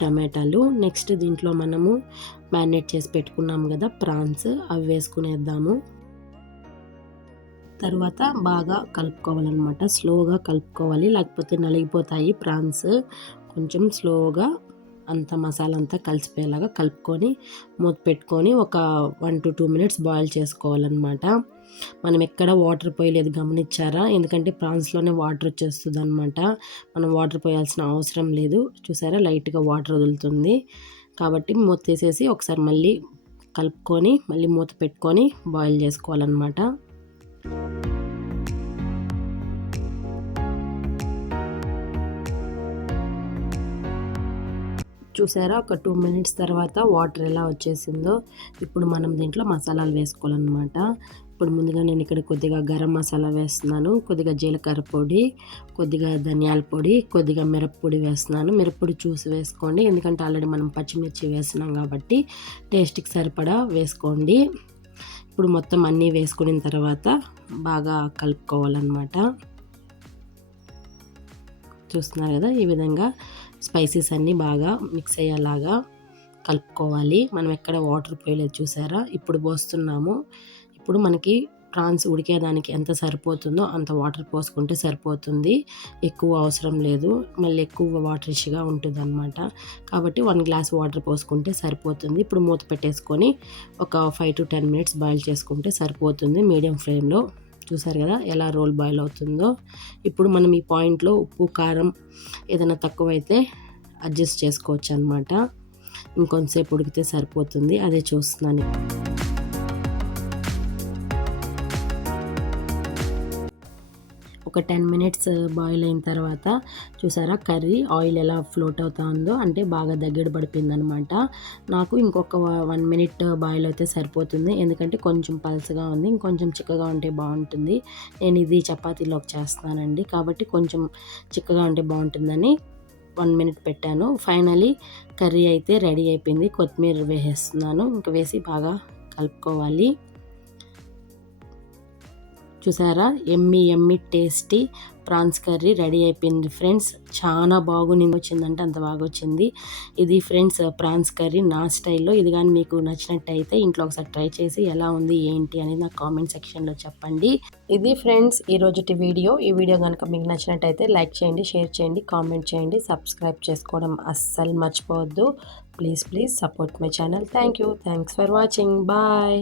టమాటాలు. నెక్స్ట్ దీంట్లో మనము మ్యారినేట్ చేసి పెట్టుకున్నాం కదా ప్రాన్స్, అవి వేసుకునేద్దాము. తర్వాత బాగా కలుపుకోవాలన్నమాట. స్లోగా కలుపుకోవాలి, లేకపోతే నలిగిపోతాయి ప్రాన్స్. కొంచెం స్లోగా అంత మసాలా అంతా కలిసిపోయేలాగా కలుపుకొని మూత పెట్టుకొని ఒక 1 to 2 minutes బాయిల్ చేసుకోవాలన్నమాట. మనం ఎక్కడ వాటర్ పోయలేదు, గమనించారా? ఎందుకంటే ప్రాన్స్లోనే వాటర్ వచ్చేస్తుంది అనమాట. మనం వాటర్ పోయాల్సిన అవసరం లేదు. చూసారా, లైట్గా వాటర్ వదులుతుంది. కాబట్టి మూత తీసేసి ఒకసారి మళ్ళీ కలుపుకొని మళ్ళీ మూత పెట్టుకొని బాయిల్ చేసుకోవాలన్నమాట. చూసారా, ఒక 2 minutes తర్వాత వాటర్ ఎలా వచ్చేసిందో. ఇప్పుడు మనం దీంట్లో మసాలాలు వేసుకోవాలన్నమాట. ఇప్పుడు ముందుగా నేను ఇక్కడ కొద్దిగా గరం మసాలా వేస్తున్నాను, కొద్దిగా జీలకర్ర పొడి, కొద్దిగా ధనియాల పొడి, కొద్దిగా మిరప్పొడి వేస్తున్నాను. మిరప్పొడి చూసి వేసుకోండి, ఎందుకంటే ఆల్రెడీ మనం పచ్చిమిర్చి వేస్తున్నాం కాబట్టి టేస్ట్కి సరిపడా వేసుకోండి. ఇప్పుడు మొత్తం అన్నీ వేసుకున్న తర్వాత బాగా కలుపుకోవాలన్నమాట. చూస్తున్నారు కదా, ఈ విధంగా స్పైసెస్ అన్నీ బాగా మిక్స్ అయ్యేలాగా కలుపుకోవాలి. మనం ఎక్కడ వాటర్ పోయలేదు, చూసారా? ఇప్పుడు పోస్తున్నాము. ఇప్పుడు మనకి ప్రాన్స్ ఉడికేదానికి ఎంత సరిపోతుందో అంత వాటర్ పోసుకుంటే సరిపోతుంది. ఎక్కువ అవసరం లేదు, మళ్ళీ ఎక్కువ వాటరిష్గా ఉంటుంది అనమాట. కాబట్టి 1 glass వాటర్ పోసుకుంటే సరిపోతుంది. ఇప్పుడు మూత పెట్టేసుకొని ఒక 5 to 10 minutes బాయిల్ చేసుకుంటే సరిపోతుంది మీడియం ఫ్లేమ్లో. చూసారు కదా ఎలా రోల్ బాయిల్ అవుతుందో. ఇప్పుడు మనం ఈ పాయింట్లో ఉప్పు కారం ఏదైనా తక్కువైతే అడ్జస్ట్ చేసుకోవచ్చు అనమాట. ఇంకొంతసేపు ఉడికితే సరిపోతుంది, అదే చూస్తున్నాను. ఒక 10 minutes బాయిల్ అయిన తర్వాత చూసారా, కర్రీ ఆయిల్ ఎలా ఫ్లోట్ అవుతా ఉందో, అంటే బాగా దగ్గర పడిపోయిందనమాట. నాకు ఇంకొక 1 minute బాయిల్ అయితే సరిపోతుంది, ఎందుకంటే కొంచెం పల్చగా ఉంది. ఇంకొంచెం చిక్కగా ఉంటే బాగుంటుంది. నేను ఇది చపాతీలోకి చేస్తానండి, కాబట్టి కొంచెం చిక్కగా ఉంటే బాగుంటుందని 1 minute పెట్టాను. ఫైనలీ కర్రీ అయితే రెడీ అయిపోయింది. కొత్తిమీర వేసేస్తున్నాను, ఇంకా వేసి బాగా కలుపుకోవాలి. చూసారా, ఎమ్మి టేస్టీ ప్రాన్స్ కర్రీ రెడీ అయిపోయింది ఫ్రెండ్స్. చాలా వచ్చిందంటే అంత బాగా వచ్చింది. ఇది ఫ్రెండ్స్ ప్రాన్స్ కర్రీ నా స్టైల్లో. ఇది కానీ మీకు నచ్చినట్టయితే ఇంట్లో ఒకసారి ట్రై చేసి ఎలా ఉంది ఏంటి అనేది నాకు కామెంట్ సెక్షన్లో చెప్పండి. ఇది ఫ్రెండ్స్ ఈరోజుటి వీడియో. ఈ వీడియో కనుక మీకు నచ్చినట్టయితే లైక్ చేయండి, షేర్ చేయండి, కామెంట్ చేయండి, సబ్స్క్రైబ్ చేసుకోవడం అస్సలు మర్చిపోవద్దు. Please support my channel. Thanks for watching. Bye.